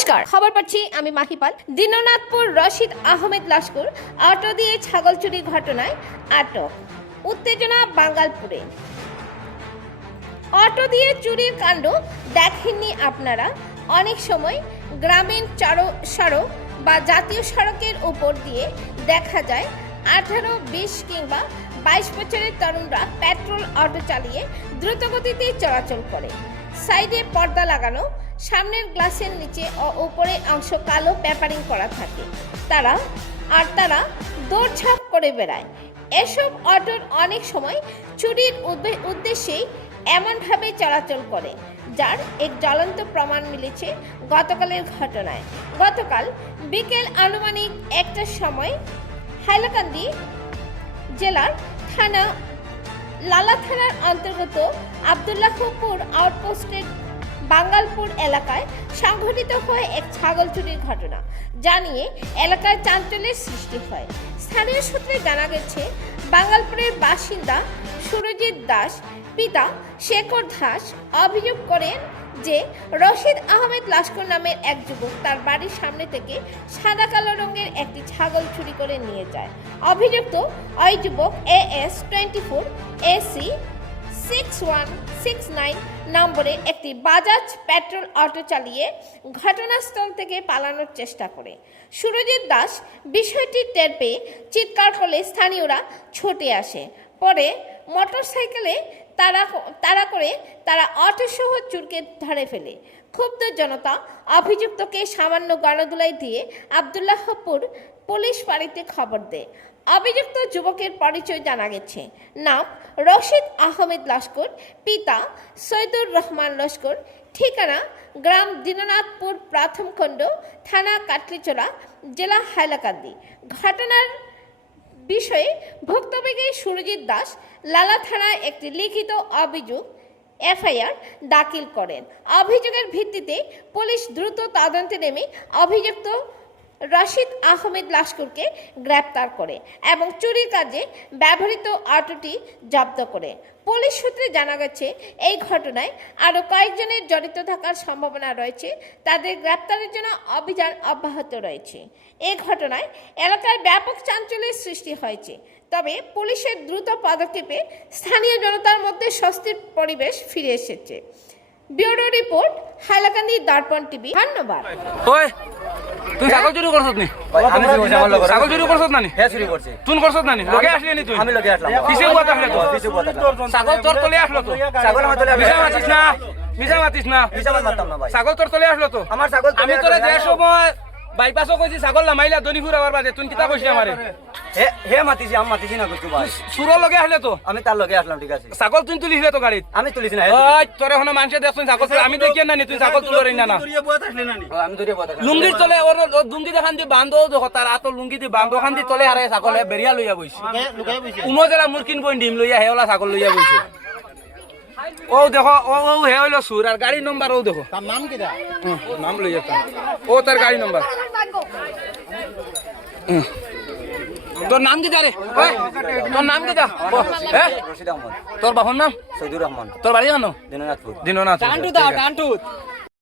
নমস্কার, খবর পাচ্ছি আমি মাহিপাল। দীননাথপুর রশিদ আহমেদ লস্কর অটো দিয়ে ছাগল চুরি ঘটনায় আটক। উত্তেজনা বাঙ্গালপুরে। অটো দিয়ে চুরির কাণ্ড দেখেননি আপনারা? অনেক সময় গ্রামীণ সড়ক বা জাতীয় সড়কের উপর দিয়ে দেখা যায় 18, 20 কিংবা 22 বছরের তরুণরা পেট্রোল অটো চালিয়ে দ্রুতগতিতে চলাচল করে। সাইডে পর্দা লাগানো, সামনের গ্লাসের নিচে ও উপরে অংশ কালো পেপারিং করা থাকে। তারা দৌড়ঝাঁপ করে বেড়ায়। এসব অটোর অনেক সময় চুরির উদ্দেশ্যেই এমনভাবে চলাচল করে, যার এক জ্বলন্ত প্রমাণ মিলেছে গতকালের ঘটনায়। গতকাল বিকেল আনুমানিক 1টার সময় হাইলাকান্দি জেলার লালা থানার অন্তর্গত আবদুল্লাহপুর আউটপোস্টের বাঙ্গালপুর এলাকায় সংঘটিত হয় এক ছাগল চুরির ঘটনা, যা নিয়ে এলাকায় চাঞ্চল্যের সৃষ্টি হয়। স্থানীয় সূত্রে জানা গেছে, বাঙ্গালপুরের বাসিন্দা সুরজিৎ দাস পিতা শেখর দাস অভিযোগ করেন যে রশিদ আহমেদ লস্কর নামের এক যুবক তার বাড়ির সামনে থেকে সাদা কালো রঙের একটি ছাগল চুরি করে নিয়ে যায়। অভিযুক্ত ওই যুবক AS24 AC 6169 নম্বরে একটি বাজাজ পেট্রোল অটো চালিয়ে ঘটনাস্থল থেকে পালানোর চেষ্টা করে। সুরজিৎ দাস বিষয়টি টের পেয়ে চিৎকার করলে স্থানীয়রা ছুটে আসে। পরে মোটরসাইকেলে তারা অটোসহ চোরকে ধরে ফেলে। ক্ষুব্ধ জনতা অভিযুক্তকে সামান্য গণধুলাই দিয়ে আবদুল্লাহপুর পুলিশ ফাঁড়িতে খবর দেয়। অভিযুক্ত যুবকের পরিচয় জানা গেছে, নাম রশিদ আহমেদ লস্কর, পিতা সৈয়দুর রহমান লস্কর, ঠিকানা গ্রাম দীননাথপুর, প্রথম খণ্ড, থানা কাটলিচোরা, জেলা হাইলাকান্দি। ঘটনার বিষয়ে ভুক্তভোগী সুরজিৎ দাস লালা থানায় একটি লিখিত অভিযোগ FIR দাখিল করেন। অভিযোগের ভিত্তিতে পুলিশ দ্রুত তদন্তে নেমে অভিযুক্ত রশিদ আহমেদ লস্করকে গ্রেপ্তার করে এবং চুরির কাজে ব্যবহৃত অটোটি জব্দ করে। পুলিশ সূত্রে জানা গেছে, এই ঘটনায় আরও কয়েকজনের জড়িত থাকার সম্ভাবনা রয়েছে। তাদের গ্রেপ্তারের জন্য অভিযান অব্যাহত রয়েছে। এই ঘটনায় এলাকায় ব্যাপক চাঞ্চল্যের সৃষ্টি হয়েছে। তবে পুলিশের দ্রুত পদক্ষেপে স্থানীয় জনতার মধ্যে স্বস্তির পরিবেশ ফিরে এসেছে। ব্যুরো রিপোর্ট, হাইলাকান্দি দর্পণ টিভি। ধন্যবাদ। তুই ছাগল চুরি করছস নি? আমি ছাগল চুরি করছস না নি? হ্যাঁ চুরি করছি। তুই করছস না নি? লগে আসলি নি তুই? আমি লগে আসলাম। কিসে বুয়া আসলে তো? কিসে বুয়া আসলাম? ছাগল তোর তলে আসলো তো? ছাগল আমার তলে মিছা মাতিস না, মিছা মাতিস না। মিছা মারতাম না ভাই। ছাগল তোর তলে আসলো তো? আমার ছাগল আমি তোরে যে সময় বাইপাসও কইছি ছাগল নামাইলা দনিপুর আবার বাজে, তুই কিতা কইছিস আমারে? হে মাতিছি, আমি মাতিছি না কিছু ভাই। সুরো লগে আসলে তো? আমি তার লগে আসলাম, ঠিক আছে। ছাগল তুই তুলিছিলে তো গাড়িত? আমি তুলিছি না। ওই তোরে হনো মানুষে দেখছুন ছাগল, আমি দেখি না নি তুই ছাগল তুলরি না না। আমি দূরে বড় থাকি। লুঙ্গির তলে ওর লুঙ্গি দেখান দি বান্ধো দেখো, তার আত লুঙ্গি দি বান্ধো খান দি তলে হারে ছাগল বেরিয়া লইয়া বইছে। উমজেলা মুরকিন বইন ডিম লইয়া হেওলা ছাগল লইয়া বইছে। ও দেখো, ও হে হইলো সুর, আর গাড়ি নম্বর ও দেখো। তার নাম কি দা? নাম লইয়া ও তার গাড়ি নম্বর। তোর নাম কি দারে? তোর নাম কি দা? হ্যাঁ রশিদ আহমদ। তোর বাবার নাম? সৈয়দুর রহমান। তোর বাড়ি জানো? দিননাথপুর। দিননাথ। টান্টু দা, টান্টু।